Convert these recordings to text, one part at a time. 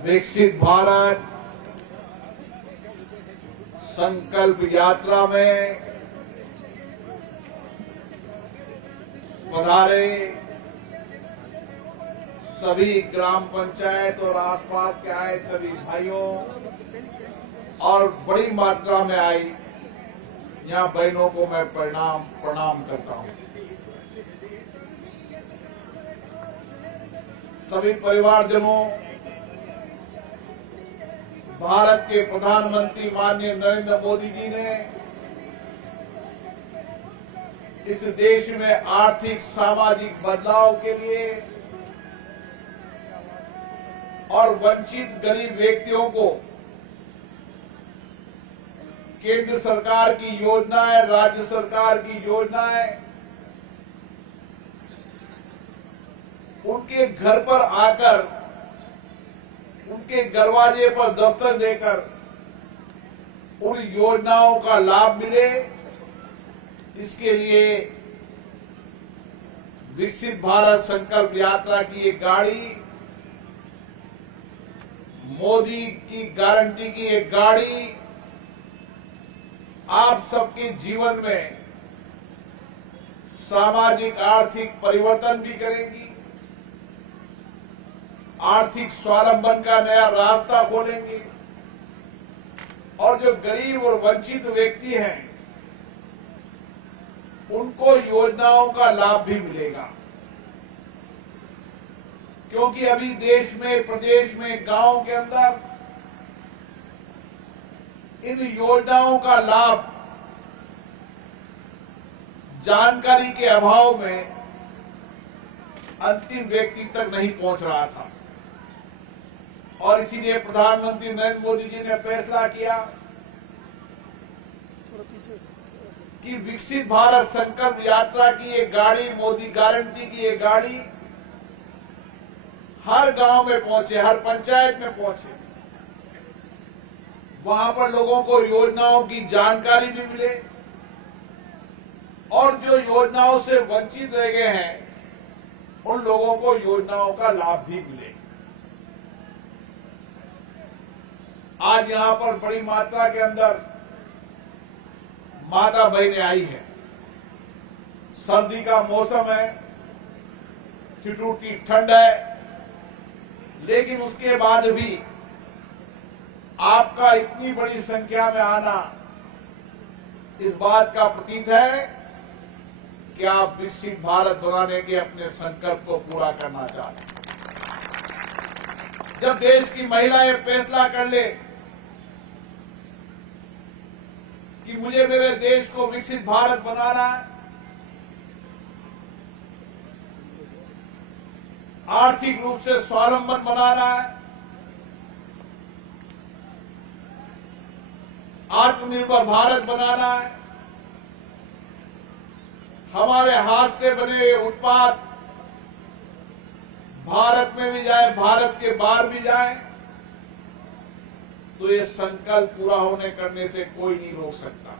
विकसित भारत संकल्प यात्रा में पधारे सभी ग्राम पंचायत और आसपास के आए सभी भाइयों और बड़ी मात्रा में आई यहाँ बहनों को मैं प्रणाम करता हूँ। सभी परिवारजनों, भारत के प्रधानमंत्री माननीय नरेंद्र मोदी जी ने इस देश में आर्थिक सामाजिक बदलाव के लिए और वंचित गरीब व्यक्तियों को केंद्र सरकार की योजनाएं, राज्य सरकार की योजनाएं उनके घर पर आकर, उनके दरवाजे पर दस्तक देकर उन योजनाओं का लाभ मिले, इसके लिए विकसित भारत संकल्प यात्रा की एक गाड़ी, मोदी की गारंटी की एक गाड़ी आप सबके जीवन में सामाजिक आर्थिक परिवर्तन भी करेगी, आर्थिक स्वावलंबन का नया रास्ता खोलेंगे और जो गरीब और वंचित व्यक्ति हैं उनको योजनाओं का लाभ भी मिलेगा। क्योंकि अभी देश में, प्रदेश में, गांव के अंदर इन योजनाओं का लाभ जानकारी के अभाव में अंतिम व्यक्ति तक नहीं पहुंच रहा था और इसीलिए प्रधानमंत्री नरेंद्र मोदी जी ने फैसला किया कि विकसित भारत संकल्प यात्रा की एक गाड़ी, मोदी गारंटी की एक गाड़ी हर गांव में पहुंचे, हर पंचायत में पहुंचे, वहां पर लोगों को योजनाओं की जानकारी भी मिले और जो योजनाओं से वंचित रह गए हैं उन लोगों को योजनाओं का लाभ भी मिले। आज यहां पर बड़ी मात्रा के अंदर माता बहनें आई है। सर्दी का मौसम है, ठिठुरती ठंड है, लेकिन उसके बाद भी आपका इतनी बड़ी संख्या में आना इस बात का प्रतीक है कि आप विकसित भारत बनाने के अपने संकल्प को पूरा करना चाहते हैं। जब देश की महिलाएं फैसला कर ले कि मुझे मेरे देश को विकसित भारत बनाना है, आर्थिक रूप से स्वावलंबन बनाना है, आत्मनिर्भर भारत बनाना है, हमारे हाथ से बने हुए उत्पाद भारत में भी जाए, भारत के बाहर भी जाए, तो ये संकल्प पूरा होने करने से कोई नहीं रोक सकता।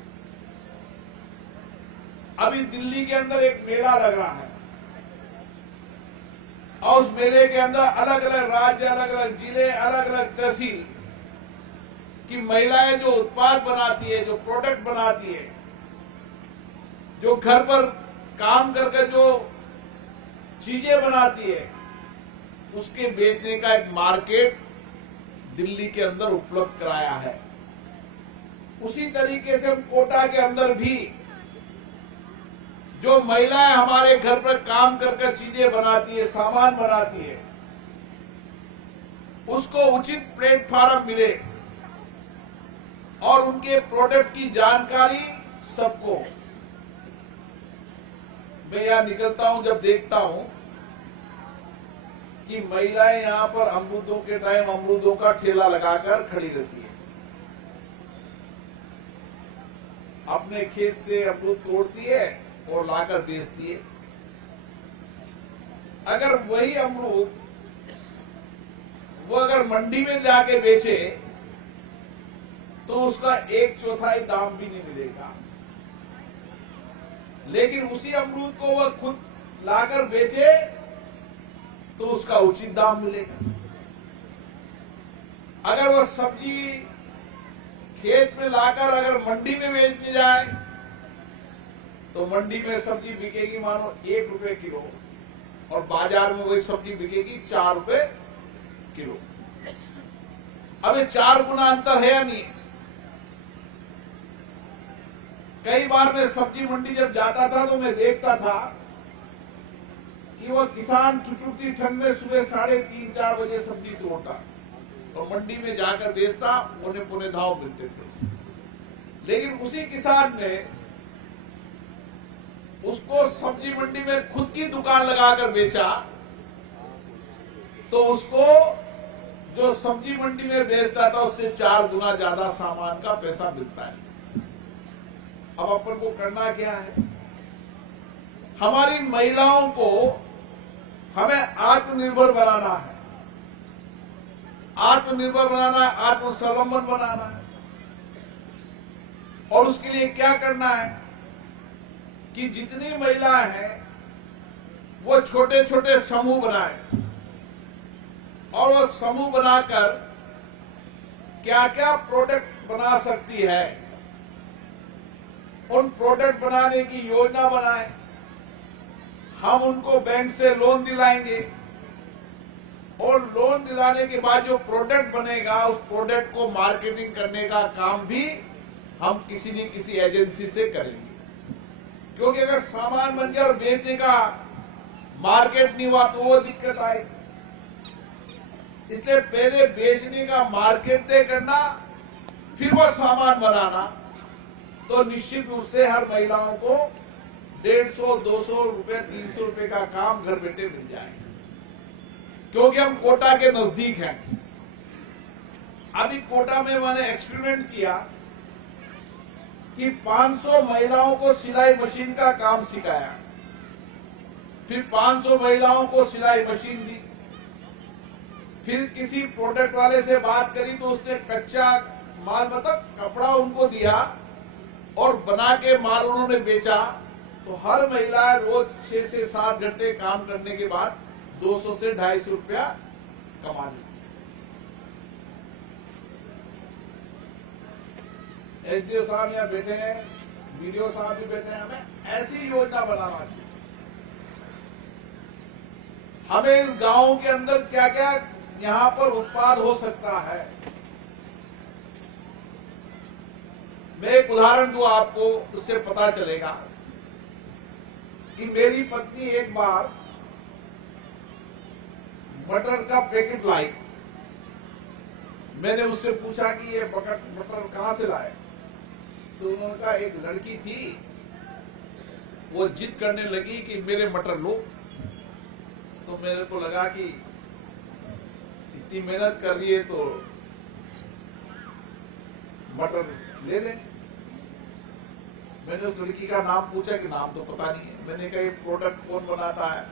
अभी दिल्ली के अंदर एक मेला लग रहा है और उस मेले के अंदर अलग अलग राज्य, अलग अलग जिले, अलग अलग तहसील की महिलाएं जो उत्पाद बनाती है, जो प्रोडक्ट बनाती है, जो घर पर काम करके जो चीजें बनाती है, उसके बेचने का एक मार्केट दिल्ली के अंदर उपलब्ध कराया है। उसी तरीके से हम कोटा के अंदर भी जो महिलाएं हमारे घर पर काम करके चीजें बनाती है, सामान बनाती है, उसको उचित प्लेटफॉर्म मिले और उनके प्रोडक्ट की जानकारी सबको। मैं यहां निकलता हूं, जब देखता हूं कि महिलाएं यहां पर अमरूदों के टाइम अमरूदों का ठेला लगाकर खड़ी रहती है, अपने खेत से अमरूद तोड़ती है और लाकर बेचती है। अगर वही अमरूद वो अगर मंडी में जाके बेचे तो उसका 1/4 दाम भी नहीं मिलेगा, लेकिन उसी अमरूद को वह खुद लाकर बेचे तो उसका उचित दाम मिलेगा। अगर वो सब्जी खेत में लाकर अगर मंडी में बेचने जाए तो मंडी में सब्जी बिकेगी मानो 1 रुपए किलो और बाजार में वही सब्जी बिकेगी 4 रुपए किलो। अब ये 4 गुना अंतर है या नहीं? कई बार मैं सब्जी मंडी जब जाता था तो मैं देखता था कि वो किसान चुचुकती ठंड में सुबह 3:30-4 बजे सब्जी तोड़ता और मंडी में जाकर बेचता, उन्हें पुने भाव मिलते थे। लेकिन उसी किसान ने उसको सब्जी मंडी में खुद की दुकान लगाकर बेचा तो उसको जो सब्जी मंडी में बेचता था उससे 4 गुना ज्यादा सामान का पैसा मिलता है। अब अपन को करना क्या है? हमारी महिलाओं को हमें आत्मनिर्भर बनाना है, आत्मनिर्भर बनाना है, आत्मस्वावलंबन बनाना है। और उसके लिए क्या करना है कि जितनी महिलाएं हैं वो छोटे छोटे समूह बनाए और वो समूह बनाकर क्या क्या प्रोडक्ट बना सकती है उन प्रोडक्ट बनाने की योजना बनाए। हम उनको बैंक से लोन दिलाएंगे और लोन दिलाने के बाद जो प्रोडक्ट बनेगा उस प्रोडक्ट को मार्केटिंग करने का काम भी हम किसी न किसी एजेंसी से करेंगे। क्योंकि अगर सामान बन गया और बेचने का मार्केट नहीं हुआ तो वो दिक्कत आएगी। इसलिए पहले बेचने का मार्केट तय करना, फिर वो सामान बनाना, तो निश्चित रूप से हर महिलाओं को 150, 200 रुपए, 300 रुपए का काम घर बैठे मिल जाएगा। क्योंकि हम कोटा के नजदीक हैं। अभी कोटा में मैंने एक्सपेरिमेंट किया कि 500 महिलाओं को सिलाई मशीन का काम सिखाया, फिर 500 महिलाओं को सिलाई मशीन दी, फिर किसी प्रोडक्ट वाले से बात करी तो उसने कच्चा माल मतलब कपड़ा उनको दिया और बना के माल उन्होंने बेचा। तो हर महिला रोज 6 से 7 घंटे काम करने के बाद 200 से 250 रुपया कमा लेती। एसडीओ साहब यहाँ बैठे हैं, बीडीओ साहब भी बैठे हैं। हमें ऐसी योजना बनाना चाहिए। हमें इस गांव के अंदर क्या क्या यहाँ पर उत्पाद हो सकता है। मैं एक उदाहरण दूं आपको, उससे पता चलेगा कि मेरी पत्नी एक बार मटर का पैकेट लाई। मैंने उससे पूछा कि ये मटर कहां से लाए? तो उन्होंने कहा एक लड़की थी, वो जिद करने लगी कि मेरे मटर लो। तो मेरे को लगा कि इतनी मेहनत कर रही है तो मटर ले लें। मैंने उस लड़की का नाम पूछा कि नाम तो पता नहीं है। मैंने कहा ये प्रोडक्ट कौन बनाता है?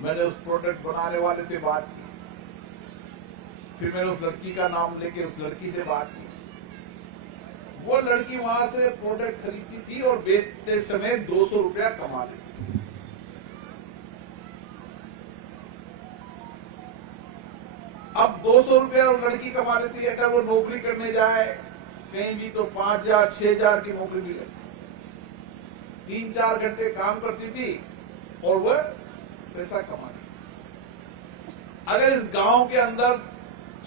मैंने उस प्रोडक्ट बनाने वाले से बात की, फिर मैंने उस लड़की का नाम लेके उस लड़की से बात की। वो लड़की वहां से प्रोडक्ट खरीदती थी और बेचते समय 200 रुपया कमा लेती थी। अब 200 रुपया वो लड़की कमा लेती है। अगर वो नौकरी करने जाए कहीं भी तो 5,000, 6,000 की नौकरी मिले। 3-4 घंटे काम करती थी और वह पैसा कमाती। अगर इस गांव के अंदर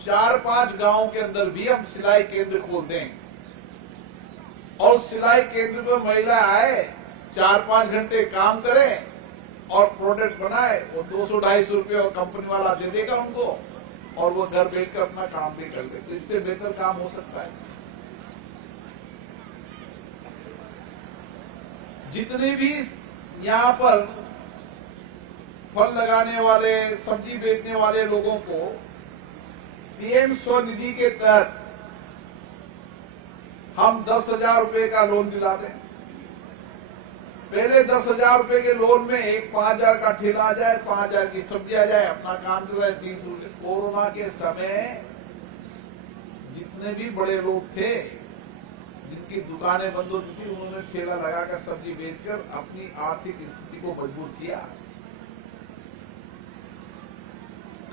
4-5 गांव के अंदर भी हम सिलाई केंद्र खोल दें और सिलाई केंद्र पर महिला आए, 4-5 घंटे काम करें और प्रोडक्ट बनाए, वो 200-250 रुपये कंपनी वाला दे देगा उनको और वो घर बैठकर अपना काम भी कर ले। तो इससे बेहतर काम हो सकता है। जितने भी यहाँ पर फल लगाने वाले, सब्जी बेचने वाले लोगों को पीएम स्वनिधि के तहत हम 10,000 रुपए का लोन दिला दें। पहले 10,000 रुपए के लोन में एक 5,000 का ठेला आ जाए, 5,000 की सब्जी आ जाए, अपना काम चल रहा है। 300 रुपये। कोरोना के समय जितने भी बड़े लोग थे जिनकी दुकानें बंद होती थी, उन्होंने ठेला लगाकर सब्जी बेचकर अपनी आर्थिक स्थिति को मजबूत किया।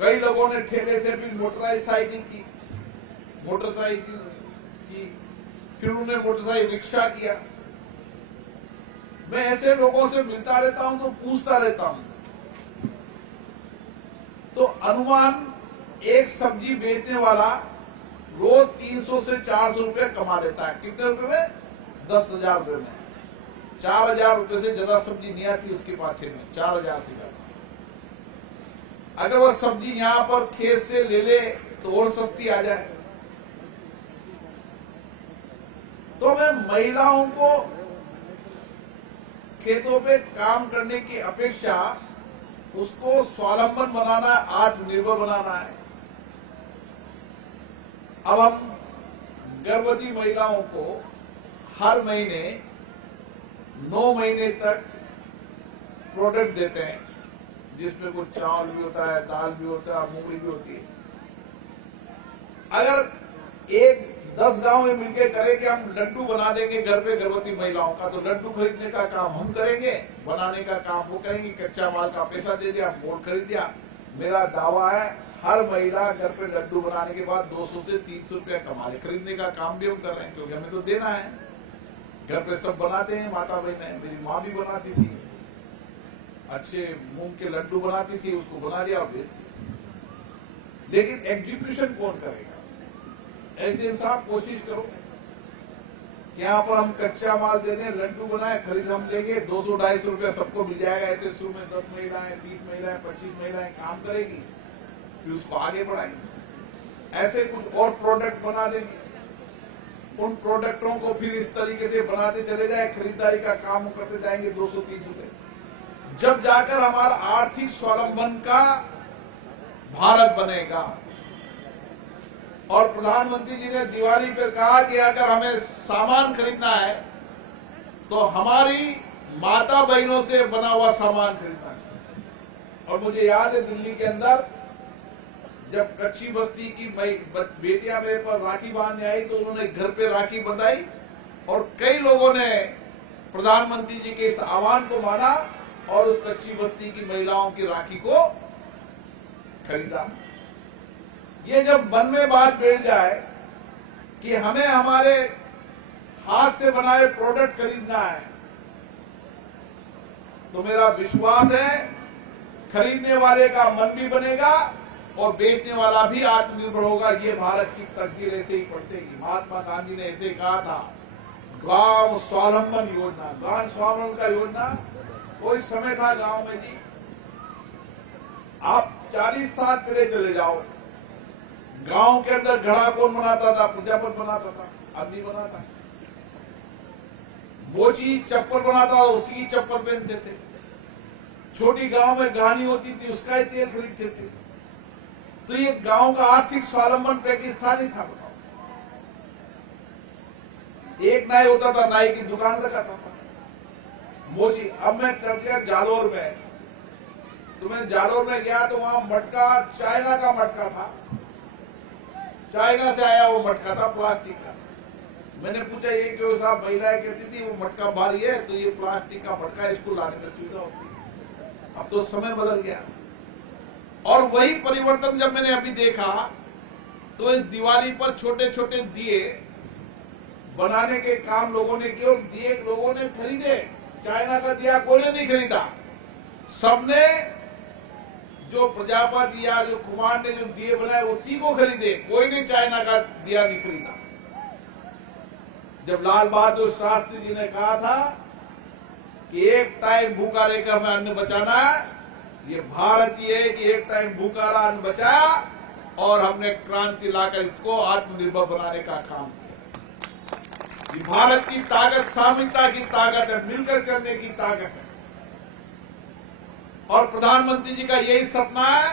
कई लोगों ने ठेले से भी मोटरसाइकिल की, फिर उन्होंने मोटरसाइकिल रिक्शा किया। मैं ऐसे लोगों से मिलता रहता हूं तो पूछता रहता हूं। तो अनुमान एक सब्जी बेचने वाला रोज 300 से 400 रुपए कमा लेता है। कितने रुपए में? 10,000 रुपए में। 4,000 रुपए से ज्यादा सब्जी नहीं आती उसके पाथे में, 4,000 से ज्यादा। अगर वह सब्जी यहां पर खेत से ले ले तो और सस्ती आ जाए। तो मैं महिलाओं को खेतों पे काम करने की अपेक्षा उसको स्वावलंबन बनाना, आत्मनिर्भर बनाना है। अब हम गर्भवती महिलाओं को हर महीने 9 महीने तक प्रोडक्ट देते हैं, जिसमें कुछ चावल भी होता है, दाल भी होता है, मूंगफली भी होती है। अगर 10 गांव में मिलकर करें कि हम लड्डू बना देंगे घर पे गर्भवती महिलाओं का, तो लड्डू खरीदने का काम हम करेंगे, बनाने का काम वो करेंगे, कच्चा माल का पैसा दे दिया, मोड़ खरीद दिया। मेरा दावा है हर महिला घर पे लड्डू बनाने के बाद 200 से 300 रुपया कमा ले। खरीदने का काम भी हम कर रहे हैं, क्योंकि हमें तो देना है। घर पे सब बनाते हैं, माता बहन, मेरी माँ भी बनाती थी, अच्छे मूंग के लड्डू बनाती थी, उसको बना दिया और बेचती। लेकिन एग्जीक्यूशन कौन करेगा? एसडीएम साहब कोशिश करो, यहाँ पर हम कच्चा माल दे दें, लड्डू बनाए, खरीद हम लेंगे, 200-250 रुपया सबको मिल जाएगा। ऐसे शुरू में 10 महिलाएं, 30 महिलाएं, 25 महिलाएं काम करेगी, फिर उसको आगे बढ़ाएंगे। ऐसे कुछ और प्रोडक्ट बना देंगे, उन प्रोडक्टों को फिर इस तरीके से बनाते चले जाए, खरीदारी का काम करते जाएंगे 200-300 रुपए, जब जाकर हमारा आर्थिक स्वावलंबन का भारत बनेगा। और प्रधानमंत्री जी ने दिवाली पर कहा कि अगर हमें सामान खरीदना है तो हमारी माता बहनों से बना हुआ सामान खरीदना चाहिए। और मुझे याद है दिल्ली के अंदर जब कच्ची बस्ती की बेटियां मेरे पर राखी बांधने आई तो उन्होंने घर पे राखी बंधाई और कई लोगों ने प्रधानमंत्री जी के इस आह्वान को माना और उस कच्ची बस्ती की महिलाओं की राखी को खरीदा। ये जब मन में बात बैठ जाए कि हमें हमारे हाथ से बनाए प्रोडक्ट खरीदना है, तो मेरा विश्वास है खरीदने वाले का मन भी बनेगा और बेचने वाला भी आत्मनिर्भर होगा। ये भारत की तकदीर ऐसे ही पलटेगी। महात्मा गांधी ने ऐसे कहा था, गांव स्वावलंबन योजना, गांव स्वावलंबन का योजना कोई समय था गांव में जी। आप 40 साल पहले चले जाओ, गांव के अंदर घड़ा कौन बनाता था? प्रजापति बनाता था, आदमी बनाता। मोची चप्पल बनाता था, उसी की चप्पल पहनते थे। छोटी गांव में गहानी होती थी, उसका ही तेल खरीदते थे। तो ये गांव का आर्थिक स्वावलंबन पैकेज था नहीं था? बताओ, एक नाई होता था, नाई की दुकान रखा था मोची। अब मैं चल गया जालोर में, तो मैं जालोर में गया तो वहां मटका चाइना का मटका था, चाइना से आया वो मटका था, प्लास्टिक का। मैंने पूछा ये क्यों साहब? महिलाएं कहती थी वो मटका भारी है तो ये प्लास्टिक का मटका, इसको लाने में सुविधा होती है। अब तो समय बदल गया और वही परिवर्तन जब मैंने अभी देखा तो इस दिवाली पर छोटे छोटे दिए बनाने के काम लोगों ने किए और दिए लोगों ने खरीदे। चाइना का दिया कोई ने नहीं खरीदा, सबने जो प्रजापति या जो कुमार ने जो दिए बनाए उसी को खरीदे, कोई ने चाइना का दिया नहीं खरीदा। जब लाल बहादुर शास्त्री जी ने कहा था कि एक टाइम भूखा रहकर हमें अन्न बचाना है, ये भारतीय है कि एक टाइम भूखा रहा, अन्न बचाया और हमने क्रांति लाकर इसको आत्मनिर्भर बनाने का काम किया। ये भारत की ताकत, सामूहिकता की ताकत है, मिलकर चलने की ताकत है। और प्रधानमंत्री जी का यही सपना है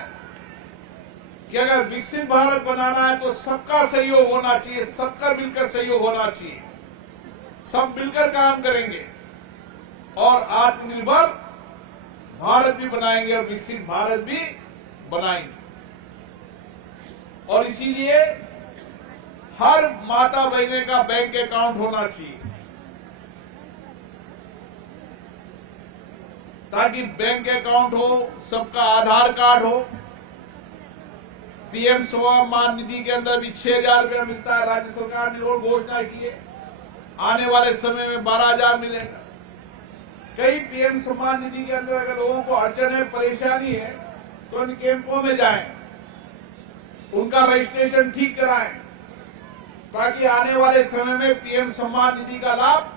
कि अगर विकसित भारत बनाना है तो सबका सहयोग होना चाहिए, सबका मिलकर सहयोग होना चाहिए। सब मिलकर काम करेंगे और आत्मनिर्भर भारत भी बनाएंगे और विकसित भारत भी बनाएंगे। और इसीलिए हर माता बहने का बैंक अकाउंट होना चाहिए, ताकि बैंक अकाउंट हो, सबका आधार कार्ड हो, पीएम सम्मान निधि के अंदर भी 6,000 रुपया मिलता है। राज्य सरकार ने और घोषणा की है आने वाले समय में 12,000 मिलेगा। कई पीएम सम्मान निधि के अंदर अगर लोगों को अड़चन है, परेशानी है, तो इन कैंपों में जाएं, उनका रजिस्ट्रेशन ठीक कराएं, ताकि आने वाले समय में पीएम सम्मान निधि का लाभ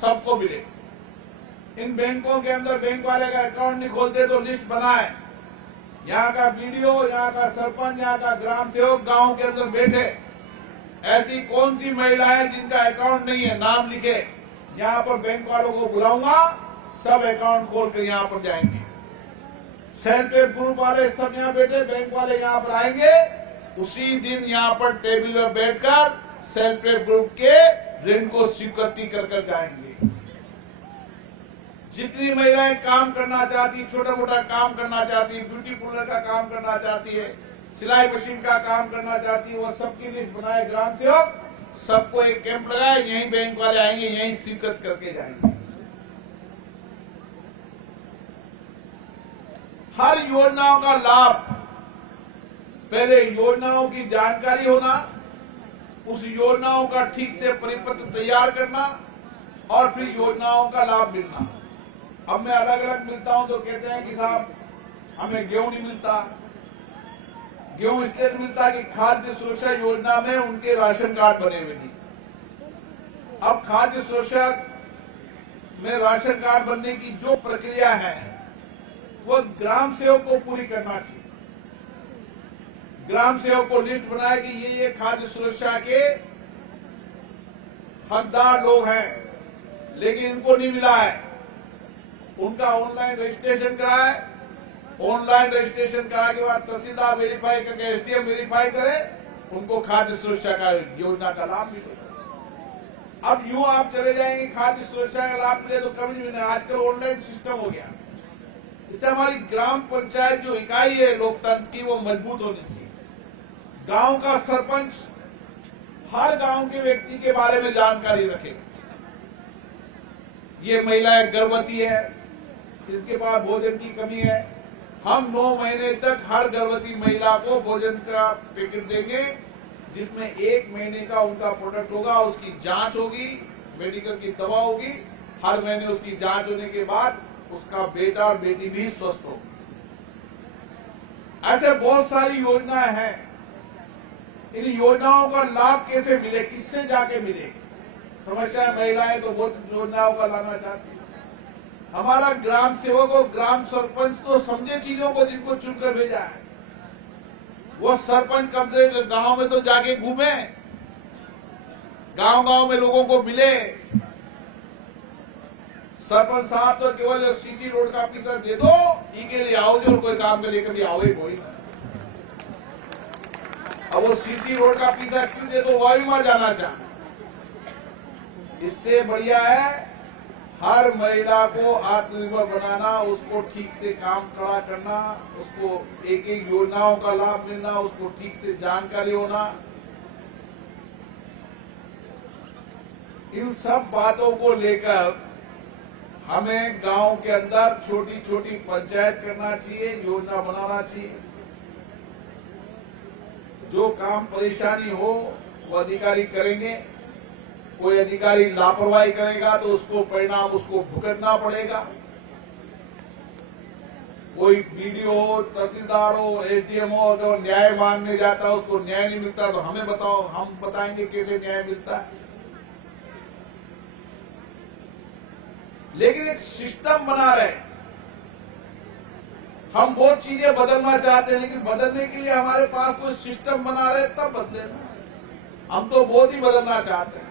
सबको मिले। इन बैंकों के अंदर बैंक वाले का अकाउंट नहीं खोलते तो लिस्ट बनाए, यहाँ का बीडीओ, यहाँ का सरपंच, यहाँ का ग्राम सेवक गांव के अंदर बैठे, ऐसी कौन सी महिलाएं जिनका अकाउंट नहीं है नाम लिखे, यहाँ पर बैंक वालों को बुलाऊंगा, सब अकाउंट खोल कर यहाँ पर जाएंगे। सेल्फ हेल्प ग्रुप वाले सब यहाँ बैठे, बैंक वाले यहाँ पर आएंगे, उसी दिन यहाँ पर टेबल पर बैठकर सेल्फ हेल्प ग्रुप के ऋण को स्वीकृति कर जाएंगे। जितनी महिलाएं काम करना चाहती, छोटा मोटा काम करना चाहती, ब्यूटी पार्लर का काम करना चाहती है, सिलाई मशीन का काम करना चाहती है, वो सबकी लिस्ट बनाए ग्राम सेवक, सबको एक कैंप लगाए, यहीं बैंक वाले आएंगे, यहीं स्वीकृत करके जाएंगे। हर योजनाओं का लाभ, पहले योजनाओं की जानकारी होना, उस योजनाओं का ठीक से परिपत्र तैयार करना और फिर योजनाओं का लाभ मिलना। अब मैं अलग अलग मिलता हूं तो कहते हैं कि साहब हमें गेहूं नहीं मिलता। गेहूं इसलिए नहीं मिलता कि खाद्य सुरक्षा योजना में उनके राशन कार्ड बने हुए नहीं। अब खाद्य सुरक्षा में राशन कार्ड बनने की जो प्रक्रिया है वो ग्राम सेवक को पूरी करना चाहिए। ग्राम सेवक को लिस्ट बनाए कि ये खाद्य सुरक्षा के हकदार लोग हैं, लेकिन इनको नहीं मिला है। उनका ऑनलाइन रजिस्ट्रेशन कराए, ऑनलाइन रजिस्ट्रेशन कराने के बाद तहसीलदार वेरीफाई करके एसडीएम वेरीफाई करे, उनको खाद्य सुरक्षा का योजना का लाभ मिले। अब यूं आप चले जाएंगे खाद्य सुरक्षा का लाभ मिले तो कभी नहीं मिले। आजकल ऑनलाइन सिस्टम हो गया, इससे हमारी ग्राम पंचायत जो इकाई है लोकतंत्र की वो मजबूत होनी चाहिए। गांव का सरपंच हर गांव के व्यक्ति के बारे में जानकारी रखे। ये महिलाएं गर्भवती है, इसके पास भोजन की कमी है, हम 9 महीने तक हर गर्भवती महिला को भोजन का पैकेट देंगे, जिसमें 1 महीने का उनका प्रोडक्ट होगा, उसकी जांच होगी, मेडिकल की दवा होगी, हर महीने उसकी जांच होने के बाद उसका बेटा और बेटी भी स्वस्थ होगी। ऐसे बहुत सारी योजनाएं हैं। इन योजनाओं का लाभ कैसे मिले, किससे जाके मिले? समस्या महिलाएं तो बहुत योजनाओं का लाना चाहती है। हमारा ग्राम सेवक और ग्राम सरपंच तो समझे चीजों को, जिनको चुनकर भेजा है। वो सरपंच कम से गांव में तो जाके घूमे, गांव गांव में लोगों को मिले। सरपंच साहब तो केवल सीसी रोड का पैसा दे दो, ई के लिए आओ जो कोई काम के लिए कभी आओ ही कोई। अब वो सीसी रोड का पैसा क्यों दे दो, वह भी वहां जाना चाहे। इससे बढ़िया है हर महिला को आत्मनिर्भर बनाना, उसको ठीक से काम खड़ा करना, उसको एक एक योजनाओं का लाभ मिलना, उसको ठीक से जानकारी होना। इन सब बातों को लेकर हमें गांव के अंदर छोटी छोटी पंचायत करना चाहिए, योजना बनाना चाहिए। जो काम परेशानी हो वो अधिकारी करेंगे। कोई अधिकारी लापरवाही करेगा तो उसको परिणाम उसको भुगतना पड़ेगा। कोई बीडीओ हो, तहसीलदार हो, एसडीएम हो, अगर न्याय मांगने जाता है उसको न्याय नहीं मिलता तो हमें बताओ, हम बताएंगे कैसे न्याय मिलता है। लेकिन एक सिस्टम बना रहे। हम बहुत चीजें बदलना चाहते हैं, लेकिन बदलने के लिए हमारे पास कोई सिस्टम बना रहे तब बदले ना। हम तो बहुत ही बदलना चाहते हैं।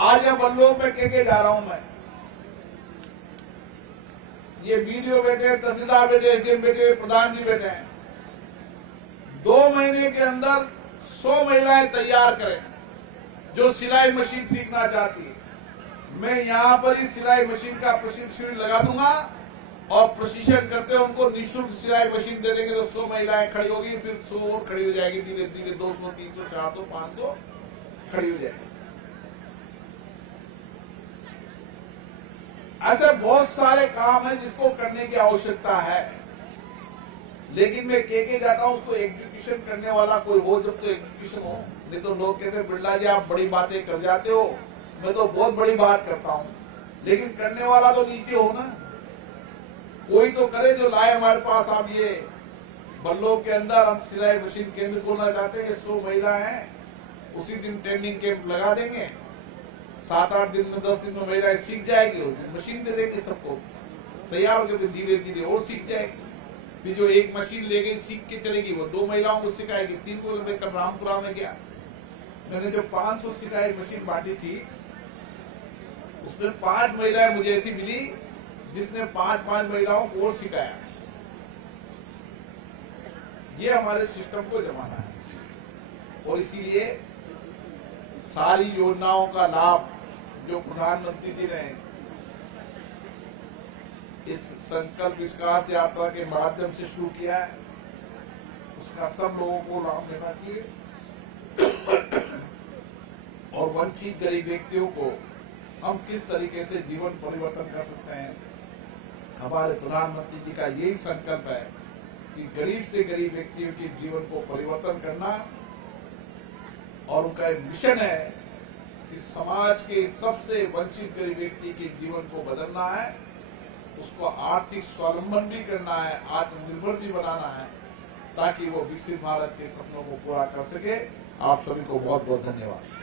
आज यह बल्लों में के जा रहा हूं मैं। ये बीडीओ बैठे, तहसीलदार बैठे, एसडीएम बैठे, प्रधान जी बैठे हैं। 2 महीने के अंदर 100 महिलाएं तैयार करें जो सिलाई मशीन सीखना चाहती है। मैं यहां पर ही सिलाई मशीन का प्रशिक्षण लगा दूंगा और प्रशिक्षण करते हुए उनको निःशुल्क सिलाई मशीन दे देंगे। तो 100 महिलाएं खड़ी होगी, फिर 100 और खड़ी हो जाएगी, धीरे धीरे 200, 300, 400, 500 खड़ी हो जाएगी। ऐसे बहुत सारे काम हैं जिसको करने की आवश्यकता है, लेकिन मैं के जाता हूं उसको एग्जीक्यूशन एग्जीक्यूशन करने वाला कोई हो जब तो एग्जीक्यूशन हो। नहीं तो लोग कहते बिरला जी आप बड़ी बातें कर जाते हो, मैं तो बहुत बड़ी बात करता हूं, लेकिन करने वाला तो नीचे हो ना। कोई तो करे जो लाए हमारे पास। आप ये बल्लो के अंदर हम सिलाई मशीन केंद्र खोलना चाहते हैं, 100 महिलाएं हैं, उसी दिन ट्रेनिंग कैंप लगा देंगे, 7-8 दिन में 10 दिन में महिलाएं सीख जाएगी, मशीन दे देंगे सबको, तैयार होकर धीरे धीरे और सीख जाएगी। फिर जो एक मशीन ले गई सीख के चलेगी, वो 2 महिलाओं को सिखाएगी, 3 को। मैं कल रामपुरा में गया, मैंने जो 500 सिलाई मशीन बांटी थी, उसमें 5 महिलाएं मुझे ऐसी मिली जिसने 5-5 महिलाओं को और सिखाया। ये हमारे सिस्टम को जमाना है। और इसीलिए सारी योजनाओं का लाभ जो प्रधानमंत्री जी ने इस संकल्प विकास यात्रा के माध्यम से शुरू किया है, उसका सब लोगों को लाभ लेना चाहिए। और वंचित गरीब व्यक्तियों को हम किस तरीके से जीवन परिवर्तन कर सकते हैं, हमारे प्रधानमंत्री जी का यही संकल्प है कि गरीब से गरीब व्यक्तियों के जीवन को परिवर्तन करना। और उनका एक मिशन है कि समाज के सबसे वंचित गरीब व्यक्ति के जीवन को बदलना है, उसको आर्थिक स्वावलंबन भी करना है, आत्मनिर्भर भी बनाना है, ताकि वो विकसित भारत के सपनों को पूरा कर सके। आप सभी को बहुत बहुत धन्यवाद।